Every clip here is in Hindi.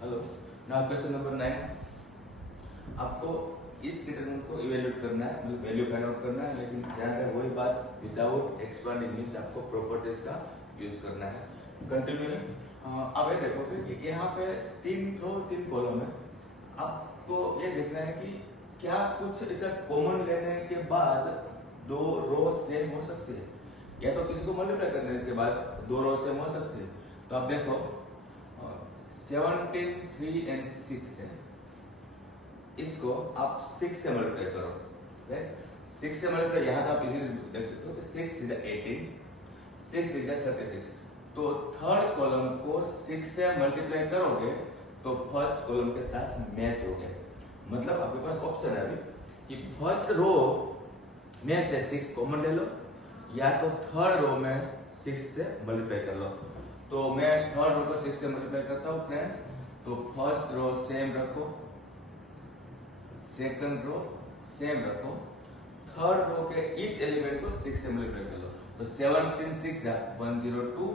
Hello, now question number 9। आपको इस डिटरमिनेंट को इवेल्युएट करना है, मतलब वैल्यू फाइंड आउट करना है, लेकिन ध्यान रहे वही बात, विदाउट एक्सपांडिंग मींस आपको प्रॉपर्टीज का यूज करना है। कंटिन्यू। अब ये देखोगे कि यहाँ पे 3 रो 3 कॉलम है। आपको ये देखना है कि क्या कुछ ऐसा कॉमन लेने के बाद 2 रो सेम हो सकती है, या तो किसी को मल्टीप्लाई करने के बाद 2 रो सेम हो सकती है। तो आप देखो 17, 3 एंड 6 है, इसको आप 6 से मल्टीप्लाई करो, राइट। 6 से मल्टीप्लाई यहाँ तो आप इजीली देख सकते हो कि 6 3 18, 6 3 36। तो थर्ड कॉलम को 6 से मल्टीप्लाई करोगे तो फर्स्ट कॉलम के साथ मैच हो गया। मतलब आपके पास ऑप्शन है अभी कि फर्स्ट रो में से 6 कॉमन ले लो, या तो थर्ड रो में 6 से मल्टीप्लाई कर लो। तो मैं थर्ड रो को 6 से मल्टीप्लाई करता हूँ फ्रेंड्स। तो फर्स्ट रो सेम रखो, सेकंड रो सेम रखो, थर्ड रो के ईच एलिमेंट को 6 से मल्टीप्लाई कर लो। तो 17 6 जा 102,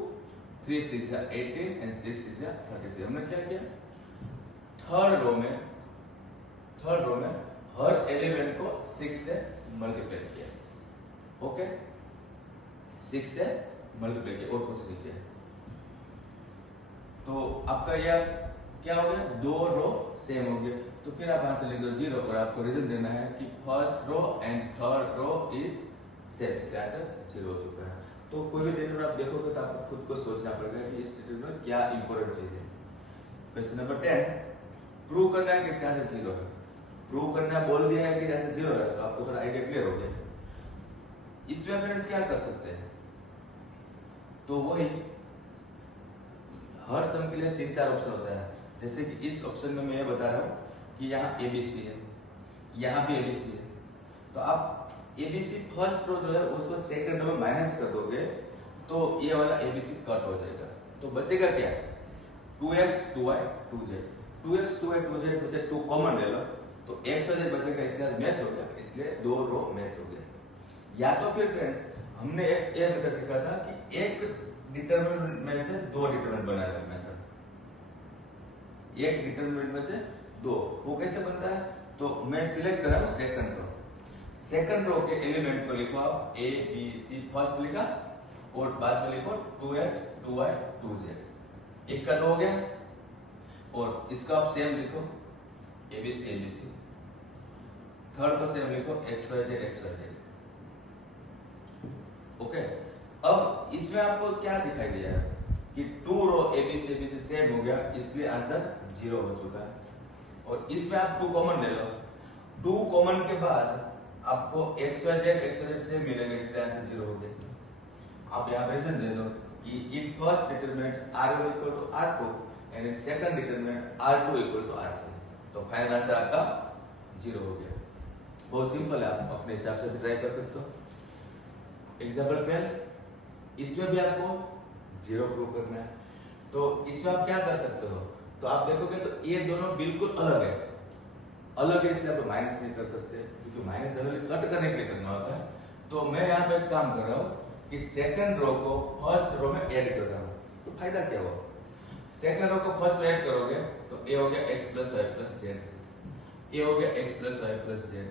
3 6 जा 18 एंड 6 6 जा 33। हमने क्या किया, थर्ड रो में हर एलिमेंट को 6 से मल्टीप्लाई किया। ओके, 6 से मल्टीप्लाई किया और कुछ नहीं किया। तो आपका यह क्या हो गया, 2 रो सेम हो गया। तो फिर आप यहां से लिख दो 0 और आपको रीजन देना है कि first row and third row is same, इसका आंसर 0 हो चुका है। तो कोई भी डिटरमिनेंट आप देखोगे तो आपको खुद को सोचना पड़ेगा कि इस डिटरमिनेंट में क्या इंपॉर्टेंट चीज है। क्वेश्चन नंबर 10, प्रूव करना है कि इसका आंसर 0 है। प्रूव करना बोल दिया है कि आंसर 0 है, तो आपको थोड़ा आइडिया क्लियर हो गया। इसमें फ्रेंड्स क्या कर सकते हैं, तो वही हर सम के लिए 3-4 ऑप्शन होता है। जैसे कि इस ऑप्शन में मैं ये बता रहा हूँ कि यहाँ ABC है, यहाँ भी ABC है। तो आप ABC फर्स्ट रो जो है उसको सेकंड रो में माइनस कर दोगे तो ये वाला ABC कट हो जाएगा। तो बचेगा क्या, 2x 2y 2z, 2x 2y 2z में से 2 कॉमन ले लो तो x और z बचेगा, इसके साथ मैच हो गया, इसलिए 2 रो मैच हो गया। या तो फिर फ्रेंड्स हमने एक ये मेथड सीखा था कि एक डिटरमिनेंट में से 2 डिटरमिनेंट बनाना मेथड, एक डिटरमिनेंट में से 2, वो कैसे बनता है। तो मैं सिलेक्ट कर रहा हूं सेकंड रो, सेकंड रो के एलिमेंट को लिखो आप A B C, फर्स्ट लिखा और बाद में लिखो 2x 2y 2z, एक का 2 हो गया। और इसका आप सेम लिखो ABC ABC, थर्ड को सेम लिखो XYZ XYZ। ओके, अब इसमें आपको क्या दिखाई दिया है कि 2 रो ABC ABC सेम हो गया, इसलिए आंसर 0 हो चुका है। और इसमें आप 2 कॉमन ले लो, 2 कॉमन के बाद आपको XYZ से मिलेगा, इसलिए आंसर 0 हो गया। आप यहाँ रीजन दे दो कि in first determinant R1 equal to R2 and in second determinant R2 equal to R3, तो फाइनल आंसर आपका 0 हो गया। बहुत सिंपल है, आप अपने हिसाब से भी ट्राई कर सकते हो। एग्जाम्पल 12, इसमें भी आपको 0 प्रूव करना है। तो इसमें आप क्या कर सकते हो, तो आप देखोगे तो ये दोनों बिल्कुल अलग है, अलग है, इसलिए आप माइनस नहीं कर सकते क्योंकि माइनस कट करने के लिए करना होता है। तो मैं यहाँ पे एक काम कर रहा हूँ कि सेकंड रो को फर्स्ट रो में ऐड कर रहा हूँ। तो फायदा क्या हुआ, सेकंड रो को फर्स्ट में ऐड करोगे तो ए हो गया x plus Y plus Z, A हो गया x plus Y plus Z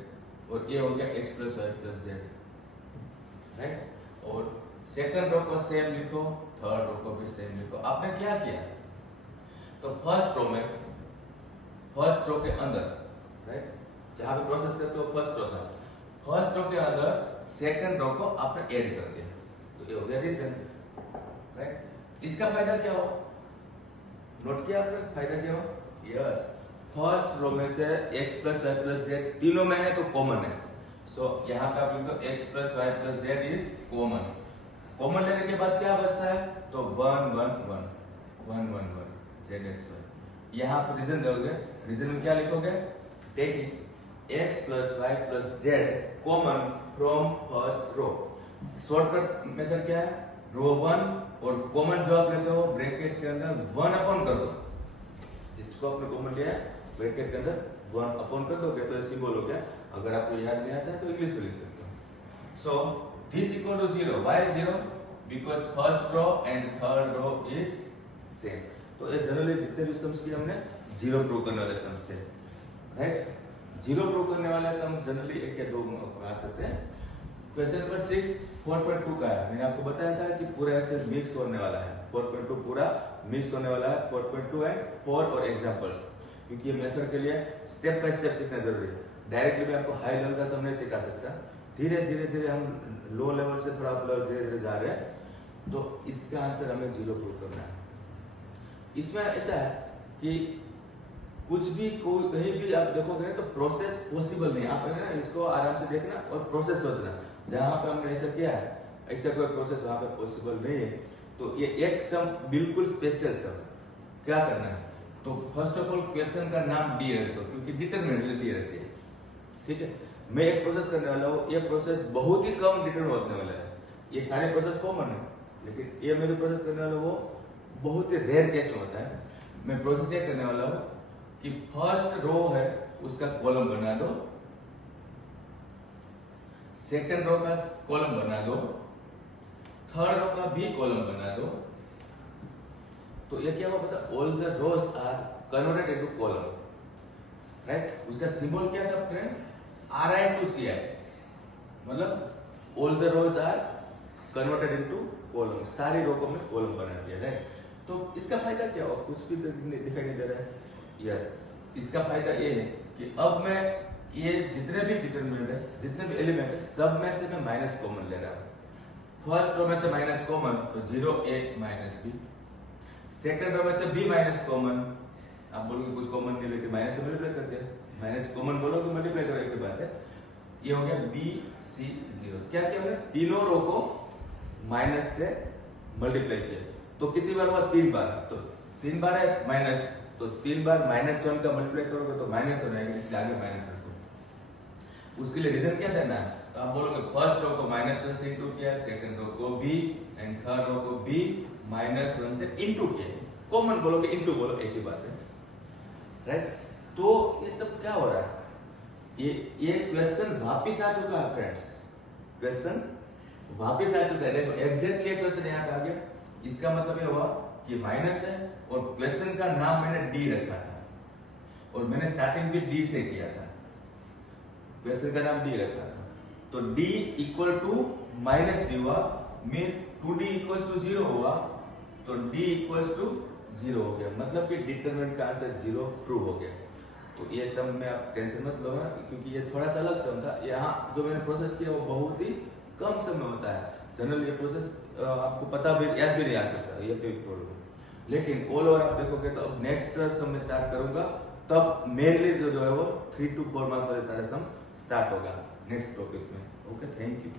और ए हो गया x plus Y plus Z, right. और सेकंड रो को सेम लिखो, थर्ड रो को भी सेम लिखो। आपने क्या किया, तो फर्स्ट रो के अंदर, राइट, जहां पे प्रोसेस करते हो फर्स्ट रो था, फर्स्ट रो के अंदर सेकंड रो को आपने ऐड कर दिया, तो ये हो गया रीजन, राइट। इसका फायदा क्या हुआ, नोट किया आपने फायदा क्या हुआ, यस, फर्स्ट रो में से x plus Y plus Z तीनों में है तो कॉमन है। सो यहाँ पे आप लिखो x plus Y plus Z is common. Common लेने के बाद क्या बचता है, तो 1 1 1 1 1 1 ZXY। यहाँ पे रीजन दोगे, रीजन में क्या लिखोगे, taking x plus Y plus Z common from first row. Shortcut method क्या है, रो 1 और कॉमन जो आप लेते हो ब्रैकेट के अंदर 1 अपॉन कर दो, जिसको आपने कॉमन लिया है ब्रैकेट के अंदर 1 अपॉन कर दोगे तो सिंबल हो गया। अगर आपको याद नहीं आता है तो इंग्लिश में लिख सकते हो। So this equal to 0, why 0, because first row and third row is same. तो ये जनरली जितने भी सम्स किए हमने जीरो प्रूव करने वाले सम्स थे, राइट। जीरो प्रूव करने वाले सम्स जनरली एक या दो आ सकते हैं। क्वेश्चन नंबर 6 4.2 का है। मैंने आपको बताया था कि पूरा एक्सरसाइज मिक्स होने वाला है, 4.2 पूरा मिक्स होने वाला है, 4.2 एंड 4 और एग्जांपल्स, क्योंकि ये मेथड के लिए स्टेप बाय स्टेप सीखना जरूरी है। डायरेक्टली मैं आपको हाई लेवल का सब नहीं सिखा सकता, धीरे धीरे हम लो लेवल से थोड़ा धीरे धीरे जा रहे हैं। तो इसका आंसर हमें जीरो प्रूव करना है। इसमें ऐसा है कि कुछ भी कोई कहीं भी आप देखोगे तो प्रोसेस पॉसिबल नहीं, आप है ना इसको आराम से देखना और प्रोसेस सोचना। जहां पे हमने ऐसा किया है, ऐसा कोई प्रोसेस वहां पे पॉसिबल नहीं है। तो ये एक सम बिल्कुल स्पेशल सम, क्या करना है तो फर्स्ट ऑफ ऑल क्वेश्चन का नाम डी रख दो, क्योंकि डिटरमिनेंट डी रहती है, ठीक है। मैं एक प्रोसेस करने वाला हूँ, ये प्रोसेस बहुत ही कम डिटरमिन होने वाला है, ये सारे प्रोसेस कॉमन है, लेकिन ये मैं जो प्रोसेस करने वाला हूँ वो बहुत ही रेयर केस में होता है। मैं प्रोसेस ये करने वाला हूँ कि फर्स्ट रो है उसका कॉलम बना दो, सेकंड रो का कॉलम बना दो, थर्ड रो का भी कॉलम बना दो। तो ये क्या हुआ पता, all the rows are converted into column, right. उसका सिंबल क्या था फ्रेंड्स, RI टू CI, मतलब all the rows are converted into column, सारी रो को हमने कॉलम बना दिया, राइट। तो इसका फायदा क्या हुआ, कुछ भी दिखाई नहीं दे रहा है, यस। इसका फायदा ये है कि अब मैं ये जितने भी डिटरमिनेंट है, जितने भी एलिमेंट है, सब में से मैं माइनस कॉमन ले रहा हूं। फर्स्ट रो में से माइनस कॉमन तो 0 A minus B, second row में से B माइनस कॉमन, आप बोलोगे कुछ कॉमन नहीं लेके माइनस से मल्टीप्लाई करते हैं, माइनस कॉमन बोलोगे मल्टीप्लाई करो, एक ही बात है। ये हो गया B C 0, क्या किया हमने तीनों रो को माइनस से मल्टीप्लाई किया, तो कितनी बार हुआ 3 बार, तो 3 बार है माइनस, तो 3 बार -1 का मल्टीप्लाई करोगे तो माइनस हो जाएगा, इसलिए आगे माइनस रखो। उसके लिए रीजन क्या देना है, तो आप बोलोगे फर्स्ट रो को -1 से इंटू किया, सेकंड रो को भी एंड थर्ड रो को भी -1 से इंटू किया, कॉमन बोलोगे इंटू बोलो, एक ही बात है, राइट। तो ये सब क्या हो रहा है, ये क्वेश्चन वापिस आ चुका है फ्रेंड्स, क्वेश्चन वापिस आ चुका है। देखो एग्जैक्टली क्वेश्चन यहाँ पे आ गया, इसका मतलब ये हुआ कि माइनस है और क्वेश्चन का नाम मैंने डी रखा था और मैंने स्टार्टिंग भी डी से किया था, क्वेश्चन का नाम डी रखा था, तो d इक्वल टू -d हुआ, मीन्स 2d इक्वल टू 0 हुआ, तो d इक्वल टू 0 हो गया, मतलब कि डिटरमिनेंट का आंसर 0 प्रूव हो गया। तो ये सम में आप टेंशन मत लो ना, क्योंकि ये थोड़ा सा अलग सम था। यहाँ जो मैंने प्रोसेस किया वो बहुत ही कम समय होता है, जनरली ये प्रोसेस आपको पता भी याद भी नहीं आ सकता, ये पे प्रॉब्लम। लेकिन ऑल ओवर आप देखोगे तो अब नेक्स्ट सम में स्टार्ट करूंगा, तब मेनली जो है वो 3 to 4 मार्क्स वाले सारे सम स्टार्ट होगा नेक्स्ट टॉपिक में। Okay, thank you.